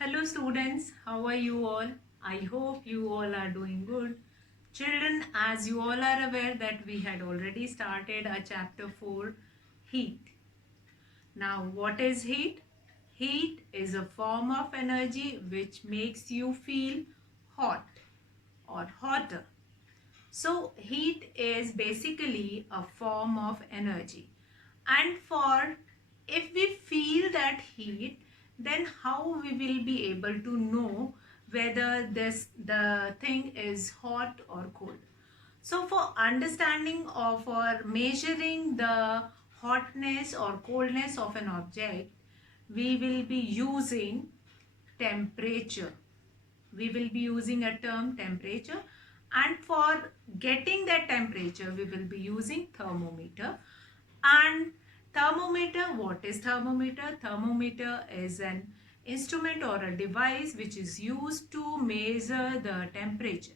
Hello students, how are you all? I hope you all are doing good. Children, as you all are aware that we had already started our chapter 4, heat. Now what is heat? Heat is a form of energy which makes you feel hot or hotter. So heat is basically a form of energy. And for if we feel that heat, then how we will be able to know whether the thing is hot or cold. So for understanding of or measuring the hotness or coldness of an object, we will be using temperature. We will be using a term temperature, and for getting that temperature we will be using thermometer. And thermometer, what is thermometer? Thermometer is an instrument or a device which is used to measure the temperature.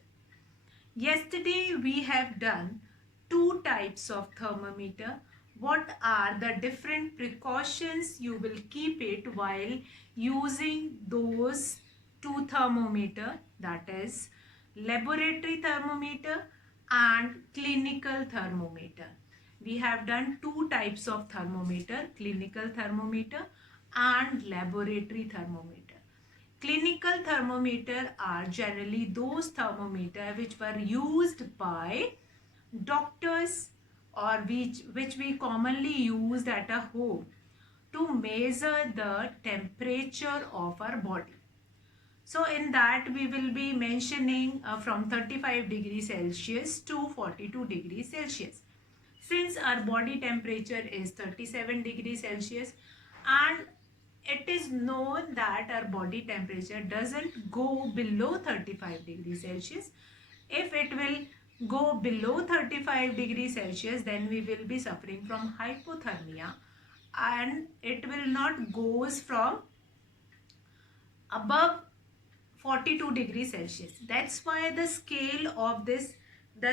Yesterday we have done two types of thermometer. What are the different precautions you will keep it while using those two thermometer, that is laboratory thermometer and clinical thermometer. We have done two types of thermometer, clinical thermometer and laboratory thermometer. Clinical thermometer are generally those thermometer which were used by doctors, or which we commonly used at a home to measure the temperature of our body. So in that we will be mentioning from 35 degrees Celsius to 42 degrees Celsius. Since our body temperature is 37 degrees Celsius, and it is known that our body temperature doesn't go below 35 degrees Celsius. If it will go below 35 degrees Celsius, then we will be suffering from hypothermia, and it will not goes from above 42 degrees Celsius. That's why the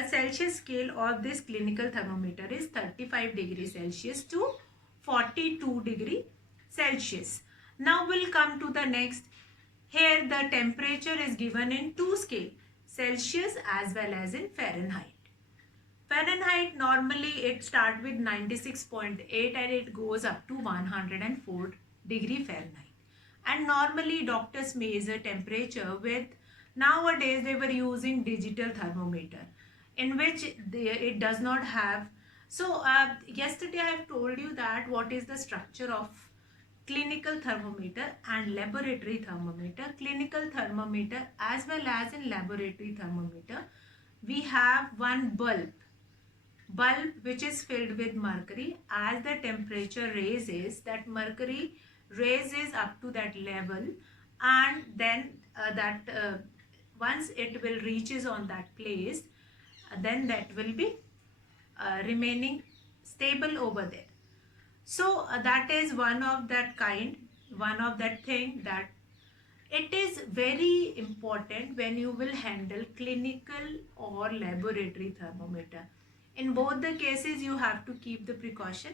Celsius scale of this clinical thermometer is 35 degrees Celsius to 42 degree Celsius. Now we'll come to the next. Here the temperature is given in two scale, Celsius as well as in Fahrenheit. Fahrenheit, normally it start with 96.8 and it goes up to 104 degree Fahrenheit. And normally doctors measure temperature with, nowadays they were using digital thermometer in which it does not have. So yesterday I have told you that what is the structure of clinical thermometer and laboratory thermometer. Clinical thermometer as well as in laboratory thermometer, we have one bulb which is filled with mercury. As the temperature raises, that mercury raises up to that level, and then that once it will reaches on that place, then that will be remaining stable over there. So that is one of that kind, one of that thing that it is very important when you will handle clinical or laboratory thermometer. In both the cases, you have to keep the precaution,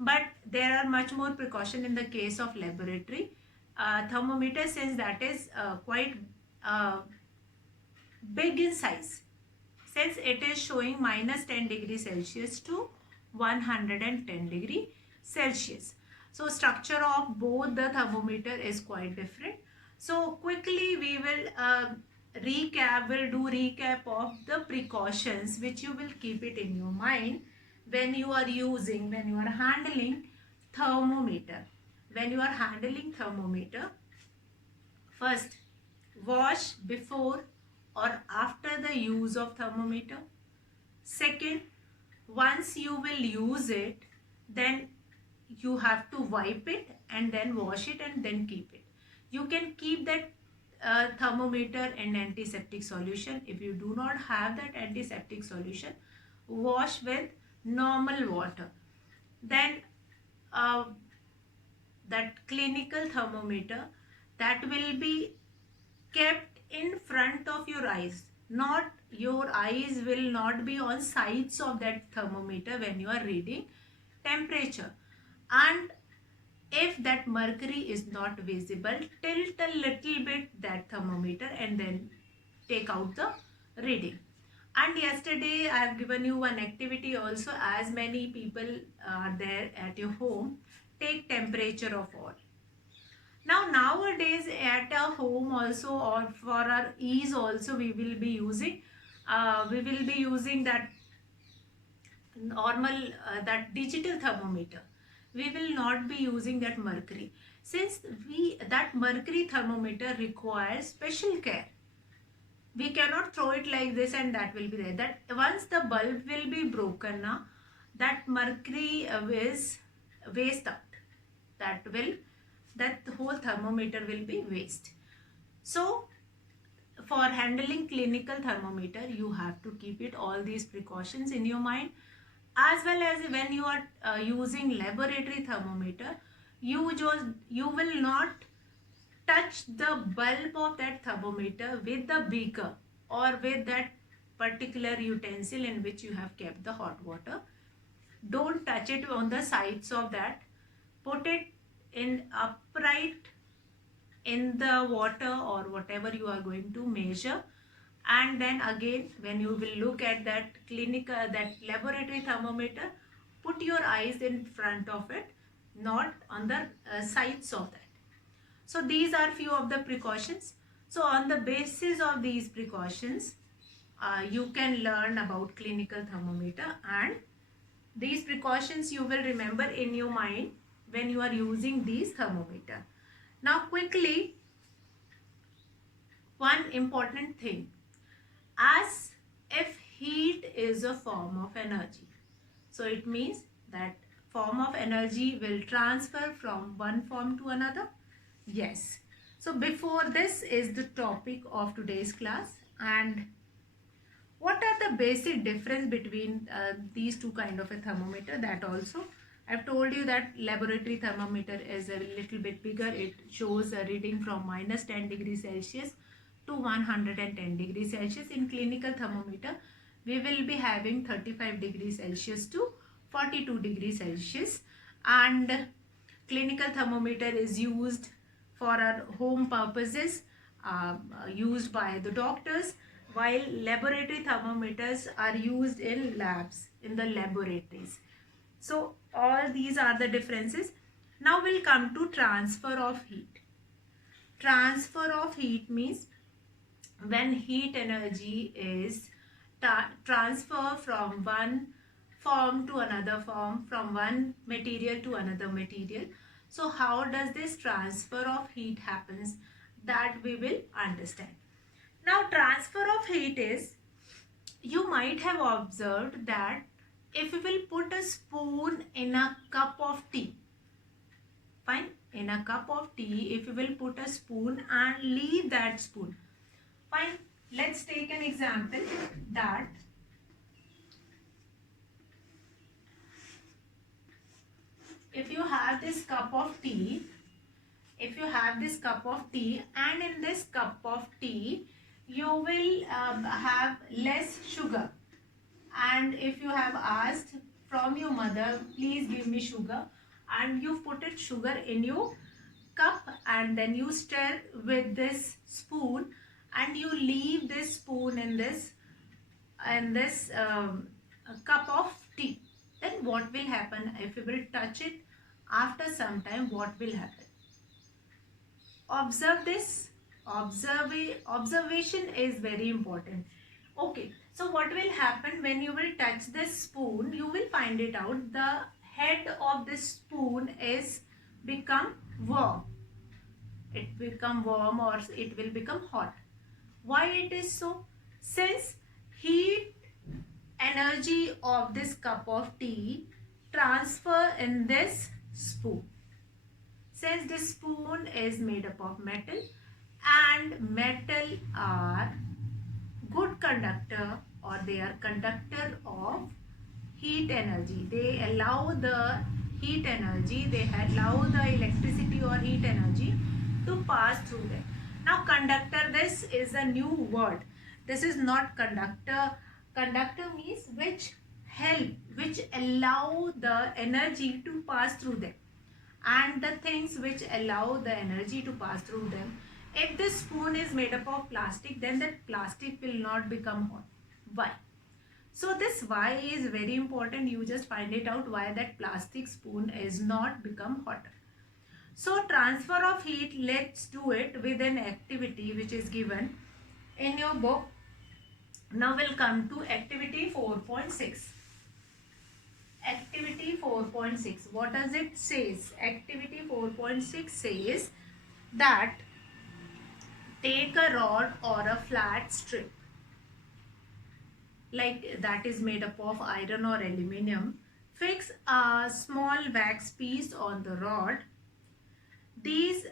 but there are much more precaution in the case of laboratory thermometer, since that is quite uh, big in size, since it is showing minus 10 degrees Celsius to 110 degree Celsius. So structure of both the thermometer is quite different. So quickly we will do recap of the precautions which you will keep it in your mind when you are handling thermometer. When you are handling thermometer, first, wash before or after the use of thermometer. Second, once you will use it, then you have to wipe it and then wash it and then keep it. You can keep that thermometer in antiseptic solution. If you do not have that antiseptic solution, wash with normal water. Then uh, that clinical thermometer, that will be kept in front of your eyes. Not, your eyes will not be on sides of that thermometer when you are reading temperature. And If that mercury is not visible, tilt a little bit that thermometer and then take out the reading. And yesterday I have given you one activity also. As many people are there at your home, take temperature of all. Now nowadays at our home also, or for our ease also, we will be using that normal that digital thermometer. We will not be using that mercury, since that mercury thermometer requires special care. We cannot throw it like this and that will be there. That once the bulb will be broken now, that mercury is waste out. That whole thermometer will be waste. So for handling clinical thermometer, you have to keep it all these precautions in your mind. As well as when you are using laboratory thermometer, you will not touch the bulb of that thermometer with the beaker or with that particular utensil in which you have kept the hot water. Don't touch it on the sides of that. Put it in upright in the water or whatever you are going to measure, and then again when you will look at that that laboratory thermometer, put your eyes in front of it, not on the sides of that. So these are few of the precautions. So on the basis of these precautions, you can learn about clinical thermometer, and these precautions you will remember in your mind when you are using these thermometer. Now quickly, one important thing, as if heat is a form of energy, so it means that form of energy will transfer from one form to another. Yes. So before this is the topic of today's class, and what are the basic difference between these two kind of a thermometer, that also I've told you that laboratory thermometer is a little bit bigger. It shows a reading from -10 degrees Celsius to 110 degrees Celsius. In clinical thermometer, we will be having 35 degrees Celsius to 42 degrees Celsius, and clinical thermometer is used for our home purposes, used by the doctors, while laboratory thermometers are used in labs, in the laboratories. So all these are the differences. Now we'll come to transfer of heat. Transfer of heat means when heat energy is transfer from one form to another form, from one material to another material. So how does this transfer of heat happens, that we will understand. Now transfer of heat is, you might have observed that if we will put a spoon in a cup of tea, fine, in a cup of tea, if we will put a spoon and leave that spoon, fine, let's take an example that if you have this cup of tea, and in this cup of tea you will have less sugar, and if you have asked from your mother, please give me sugar, and you put it sugar in your cup, and then you stir with this spoon, and you leave this spoon in this cup of tea, then what will happen? If you will touch it after some time, what will happen? Observe this. Observation is very important. Okay, so what will happen when you will touch this spoon? You will find it out, the head of this spoon is become warm. It become warm, or it will become hot. Why it is so? Since heat energy of this cup of tea transfer in this spoon. Since this spoon is made up of metal, and metal are good conductor, or they are conductor of heat energy. They allow the heat energy, they allow the electricity or heat energy to pass through them. Now conductor, this is a new word. This is not conductor. Conductor means which help, which allow the energy to pass through them. and the things which allow the energy to pass through them. If this spoon is made up of plastic, then that plastic will not become hot. Why? So this why is very important. You just find it out why that plastic spoon is not become hotter. So transfer of heat, let's do it with an activity which is given in your book. Now we'll come to activity 4.6. Activity 4.6. What does it says? Activity 4.6 says that take a rod or a flat strip like that is made up of iron or aluminium. Fix a small wax piece on the rod. These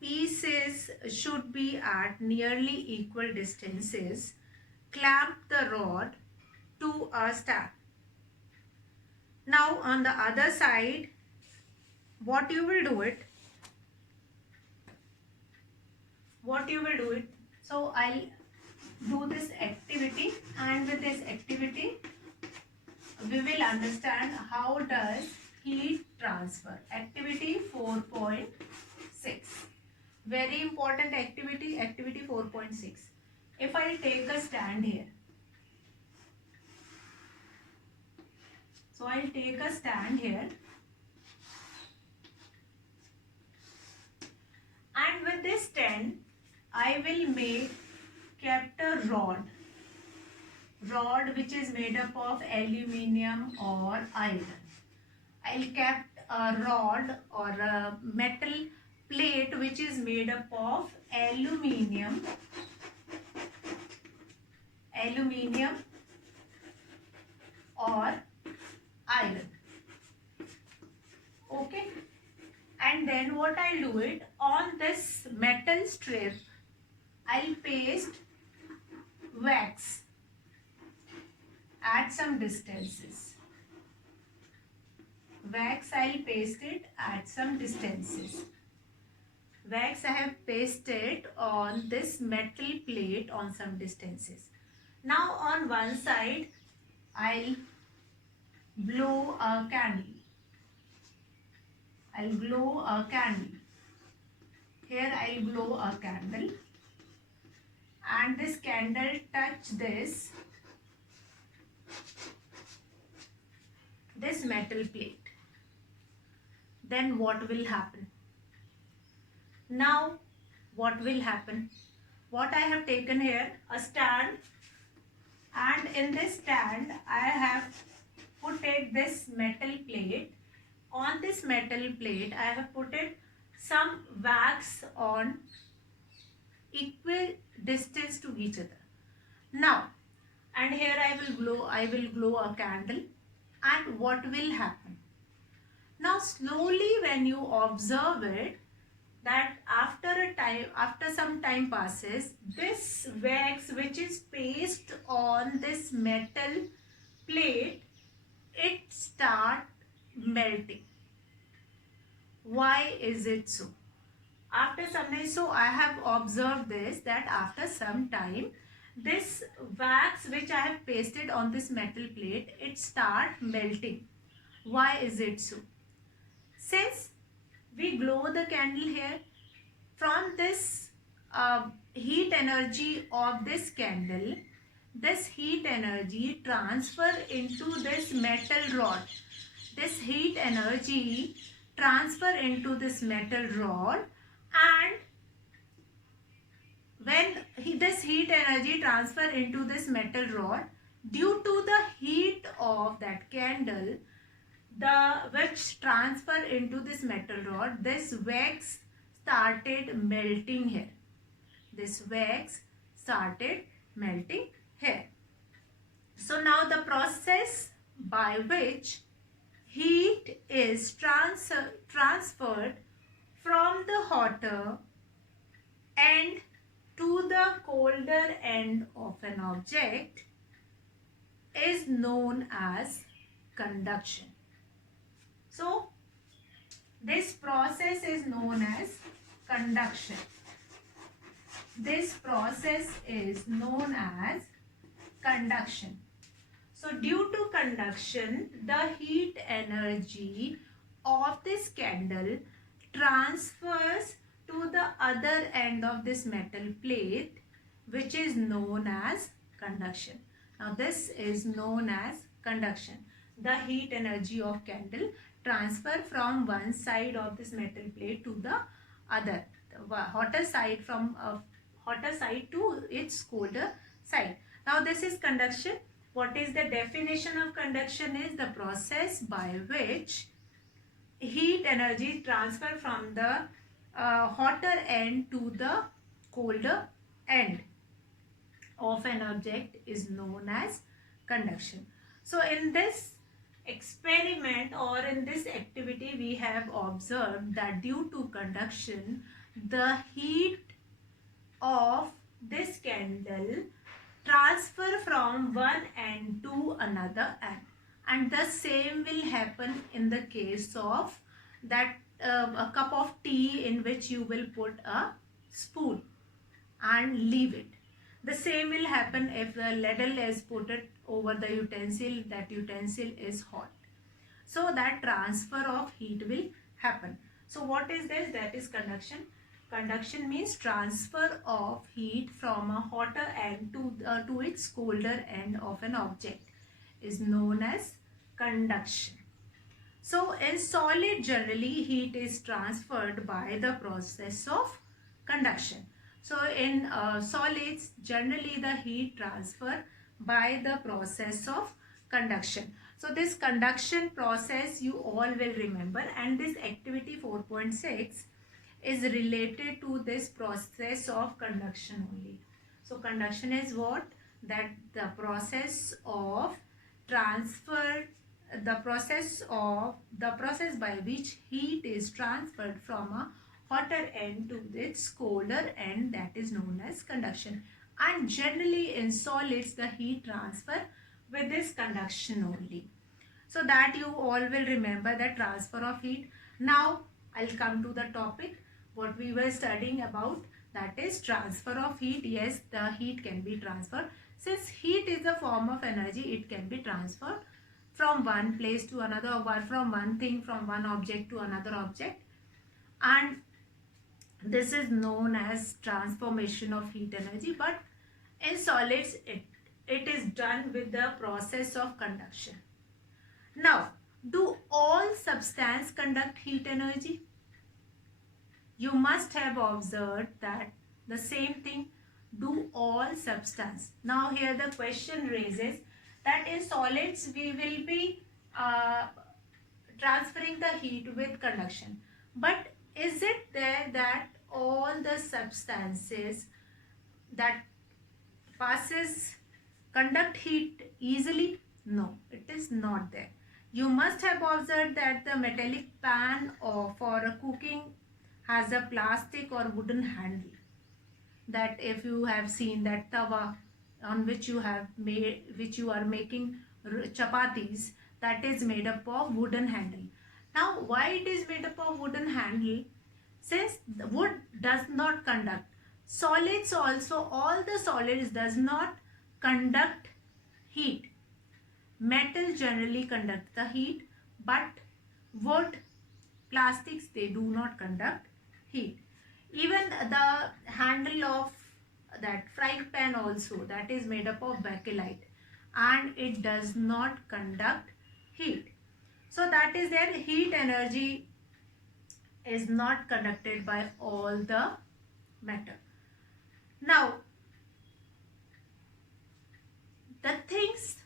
pieces should be at nearly equal distances. Clamp the rod to a stand. Now on the other side, what you will do it? So I'll do this activity, and with this activity we will understand how does heat transfer. Activity 4.6. Very important activity, activity 4.6. If I take a stand here, so I'll take a stand here, and with this stand I will make kept a rod which is made up of aluminium or iron. I'll kept a rod or a metal plate which is made up of aluminium or iron. Okay, and then what I'll do it, on this metal strip I'll paste wax at some distances. Wax I'll paste it at some distances. Wax I have pasted on this metal plate on some distances. Now on one side I'll blow a candle. I'll blow a candle. Here I'll blow a candle, and this candle touch this metal plate. Then what will happen? Now what will happen? What I have taken here, a stand, and in this stand I have put it this metal plate. On this metal plate I have put it some wax on equal distance to each other. Now, and here I will blow a candle, and what will happen? Now slowly when you observe it, that after some time passes, this wax which is pasted on this metal plate, it start melting. Why is it so? After some time, so I have observed this, that after some time this wax which I have pasted on this metal plate, it start melting. Why is it so? Since we glow the candle here, from this heat energy of this candle, this heat energy transfer into this metal rod. This heat energy transfer into this metal rod, and when this heat energy transfer into this metal rod, due to the heat of that candle, which transfer into this metal rod, this wax started melting here. This wax started melting here. So now the process by which heat is transferred from the hotter end to the colder end of an object is known as conduction. So this process is known as conduction. This process is known as conduction. So due to conduction, the heat energy of this candle transfers to the other end of this metal plate, which is known as conduction. Now this is known as conduction. The heat energy of candle transfer from one side of this metal plate to the other, the hotter side from hotter side to its colder side. Now this is conduction. What is the definition of conduction? Is the process by which heat energy transfer from the hotter end to the colder end of an object is known as conduction. So in this experiment or in this activity, we have observed that due to conduction, the heat of this candle transfer from one end to another end, and the same will happen in the case of that a cup of tea in which you will put a spoon and leave it. The same will happen if the ladle is put it over the utensil, that utensil is hot. So that transfer of heat will happen. So what is this? That is conduction. Conduction means transfer of heat from a hotter end to its colder end of an object is known as conduction. So in solid, generally heat is transferred by the process of conduction. So in solids, generally the heat transfer by the process of conduction. So this conduction process you all will remember, and this activity 4.6 is related to this process of conduction only. So conduction is what? That the process of transfer, the process by which heat is transferred from a hotter end to its colder end, that is known as conduction. And generally in solids, the heat transfer with this conduction only. So that you all will remember the transfer of heat. Now I'll come to the topic what we were studying about, that is transfer of heat. Yes, the heat can be transferred. Since heat is a form of energy, it can be transferred from one place to another, or from one thing, from one object to another object, and this is known as transformation of heat energy. But in solids, it is done with the process of conduction. Now, do all substance conduct heat energy? You must have observed that the same thing, do all substance. Now here the question raises that in solids we will be transferring the heat with conduction. But is it there that all the substances that passes conduct heat easily? No, it is not there. You must have observed that the metallic pan for cooking has a plastic or wooden handle. That if you have seen that tawa on which you are making chapatis, that is made up of wooden handle. Now why it is made up of wooden handle? Since the wood does not conduct. Solids also, all the solids does not conduct heat. Metal generally conduct the heat, but wood, plastics, they do not conduct heat. Even the handle of that frying pan also, that is made up of bakelite, and it does not conduct heat. So that is their heat energy is not conducted by all the matter. Now the things,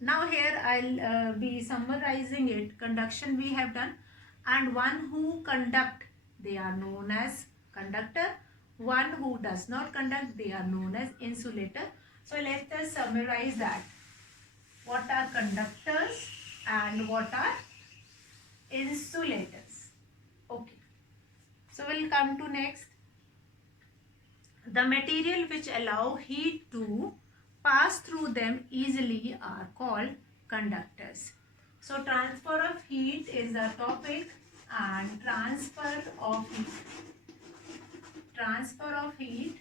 now here I'll be summarizing it. Conduction we have done, and one who conduct, they are known as conductor. One who does not conduct, they are known as insulator. So let us summarize that. What are conductors and what are insulators? Okay. So we'll come to next. The material which allow heat to pass through them easily are called conductors. So transfer of heat is the topic, and transfer of heat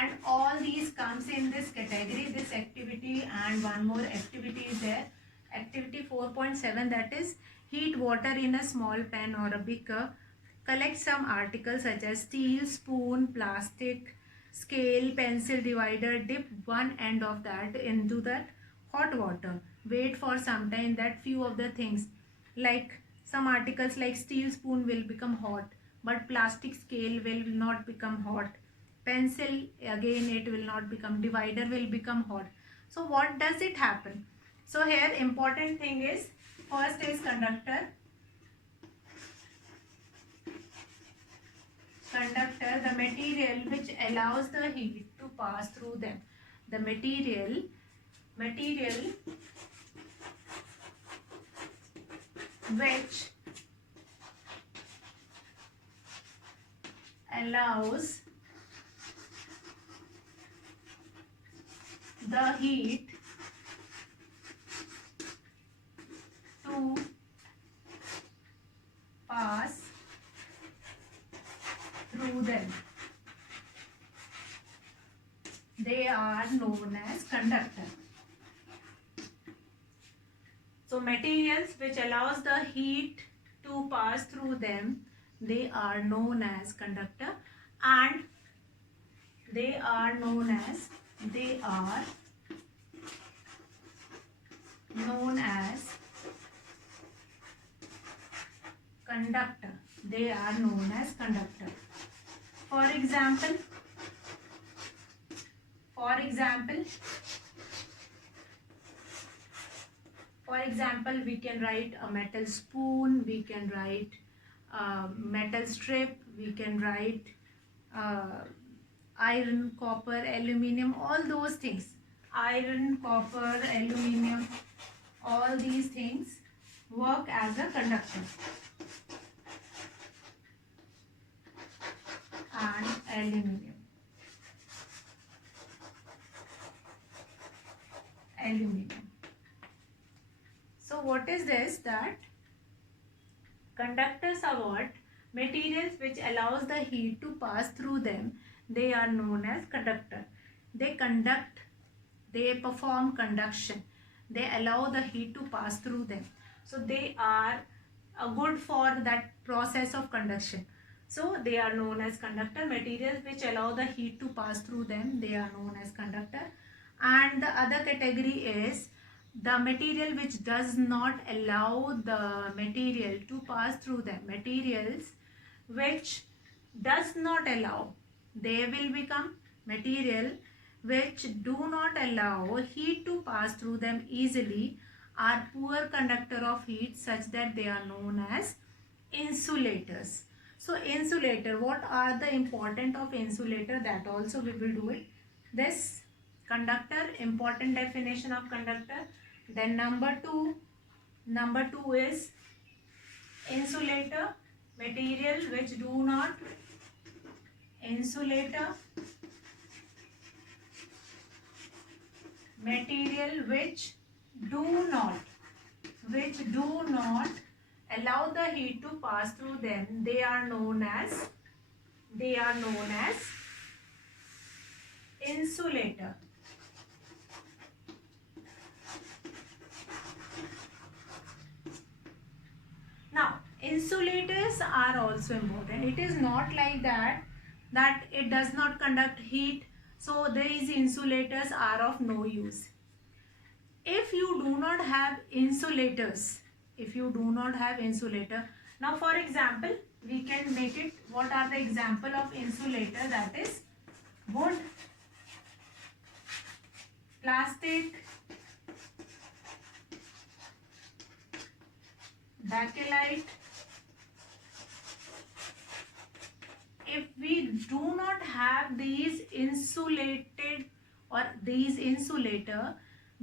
and all these comes in this category, this activity, and one more activity is there, activity 4.7, that is Heat water in a small pan or a beaker. Collect some articles such as steel, spoon, plastic, scale, pencil divider. Dip one end of that into that hot water. Wait for some time that few of the things like some articles like steel spoon will become hot, but plastic scale will not become hot. Pencil, again it will not become, divider will become hot. So what does it happen? So here important thing is, first is conductor. Conductor, the material which allows the heat to pass through them. The material which allows the heat to pass through them. They are known as conductor. So materials which allows the heat to pass through them, they are known as conductor, and they are known as conductor. They are known as conductor. For example, we can write a metal spoon, we can write a metal strip, we can write iron, copper, aluminium, all those things. Iron, copper, aluminium, all these things work as a conductor. And aluminium. So what is this? That conductors are what? Materials which allows the heat to pass through them. They are known as conductor. They conduct, they perform conduction. They allow the heat to pass through them. So they are good for that process of conduction. So they are known as conductor. Materials which allow the heat to pass through them, they are known as conductor. And the other category is the material which does not allow the material to pass through them. Materials which does not allow, they will become material which do not allow heat to pass through them easily, are poor conductor of heat, such that they are known as insulators. So insulator, what are the important of insulator? That also we will do it. This conductor, important definition of conductor. Then number two is insulator, material which do not, insulator, material which do not allow the heat to pass through them. They are known as insulator. Now insulators are also important. It is not like that it does not conduct heat, so these insulators are of no use. If you do not have insulators, now for example, we can make it, what are the example of insulator? That is wood, plastic, bakelite. If we do not have these insulated or these insulator,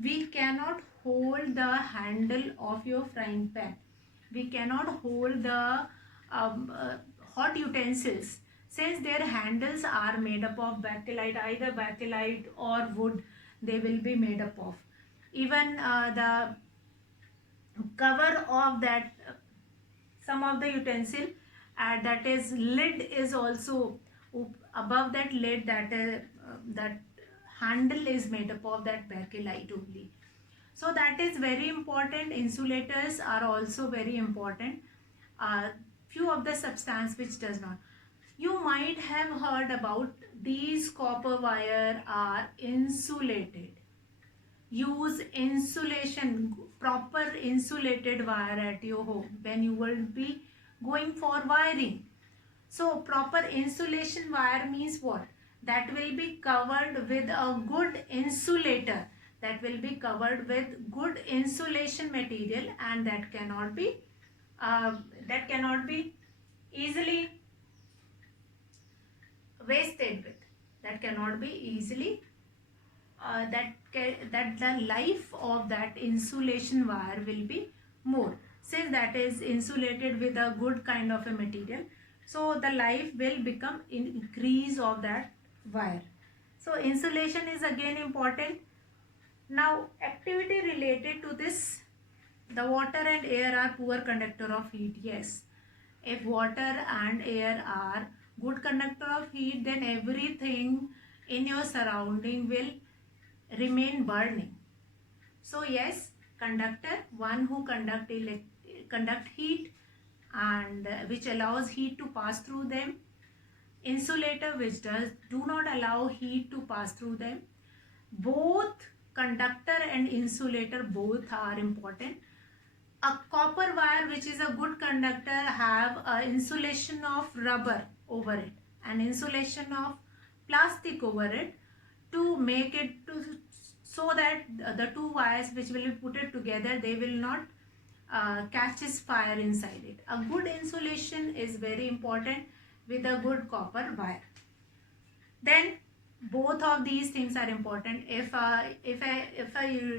we cannot hold the handle of your frying pan. We cannot hold the hot utensils, since their handles are made up of bakelite, either bakelite or wood they will be made up of. Even the cover of that some of the utensil, that is lid, is also above that lid, that handle is made up of that bakelite only. So that is very important. Insulators are also very important. Few of the substance which does not. You might have heard about these copper wire are insulated. Use insulation, proper insulated wire at your home when you will be going for wiring. So proper insulation wire means what? That will be covered with a good insulator. That will be covered with good insulation material, and uh, that cannot be easily wasted with. That cannot be easily that the life of that insulation wire will be more, since that is insulated with a good kind of a material. So the life will become increase of that wire. So insulation is again important. Now activity related to this. The water and air are poor conductor of heat. Yes, if water and air are good conductor of heat, then everything in your surrounding will remain burning. So yes, conductor, one who conduct heat and which allows heat to pass through them. Insulator, which do not allow heat to pass through them. Both conductor and insulator both are important. A copper wire, which is a good conductor, have a insulation of rubber over it, an insulation of plastic over it, to make it to, so that the two wires which will be put it together, they will not catches fire inside it. A good insulation is very important with a good copper wire. Then both of these things are important. If a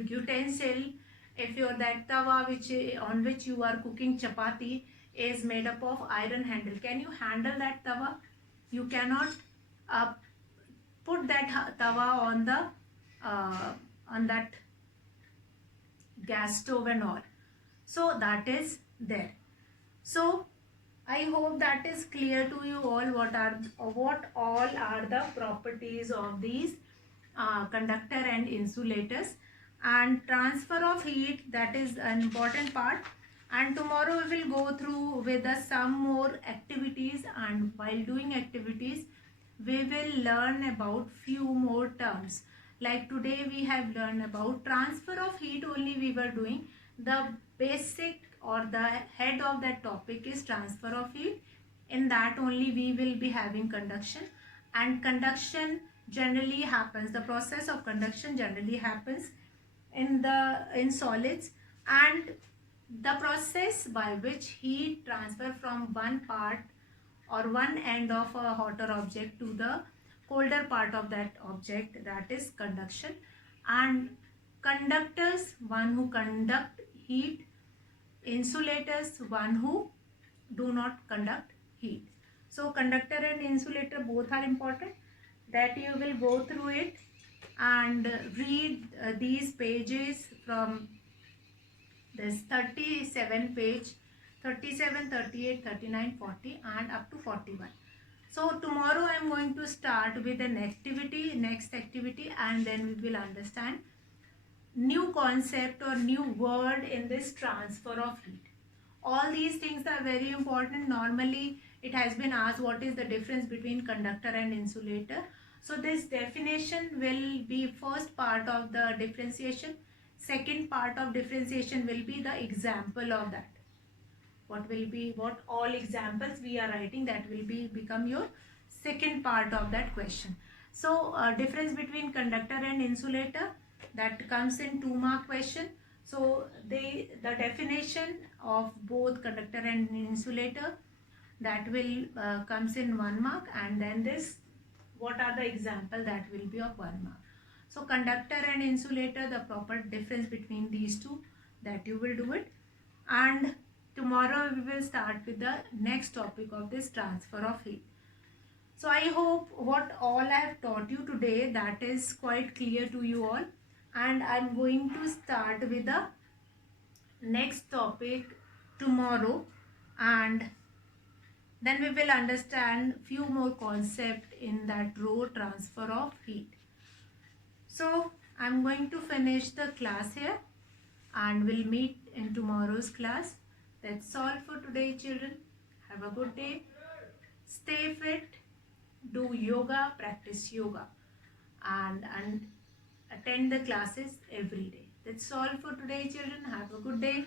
utensil, if your that tawa which on which you are cooking chapati is made up of iron handle, can you handle that tawa? You cannot put that tawa on that gas stove and all. So that is there. So I hope that is clear to you all what all are the properties of these conductor and insulators. And transfer of heat, that is an important part. And tomorrow we will go through with some more activities, and while doing activities we will learn about few more terms. Like today we have learned about transfer of heat only we were doing. The basic or the head of that topic is transfer of heat. In that only we will be having conduction, and conduction generally happens, the process of conduction generally happens in solids, and the process by which heat transfer from one part or one end of a hotter object to the colder part of that object, that is conduction. And conductors, one who conduct heat. Insulators, one who do not conduct heat. So conductor and insulator both are important, that you will go through it and read these pages from this 37 page, 37, 38, 39, 40 and up to 41. So tomorrow I am going to start with an activity, next activity, and then we will understand new concept or new word in this transfer of heat. All these things are very important. Normally it has been asked what is the difference between conductor and insulator. So this definition will be first part of the differentiation. Second part of differentiation will be the example of that. What all examples we are writing, that will become your second part of that question. So difference between conductor and insulator, that comes in 2-mark question. So the definition of both conductor and insulator, that will comes in 1 mark, and then this what are the example, that will be of 1 mark. So conductor and insulator, the proper difference between these two, that you will do it. And tomorrow we will start with the next topic of this transfer of heat. So I hope what all I have taught you today, that is quite clear to you all. And I am going to start with the next topic tomorrow, and then we will understand few more concepts in that row transfer of heat. So I am going to finish the class here. and we'll meet in tomorrow's class. That's all for today, children. Have a good day. Stay fit, do yoga, practice yoga, and attend the classes every day. That's all for today, children. Have a good day.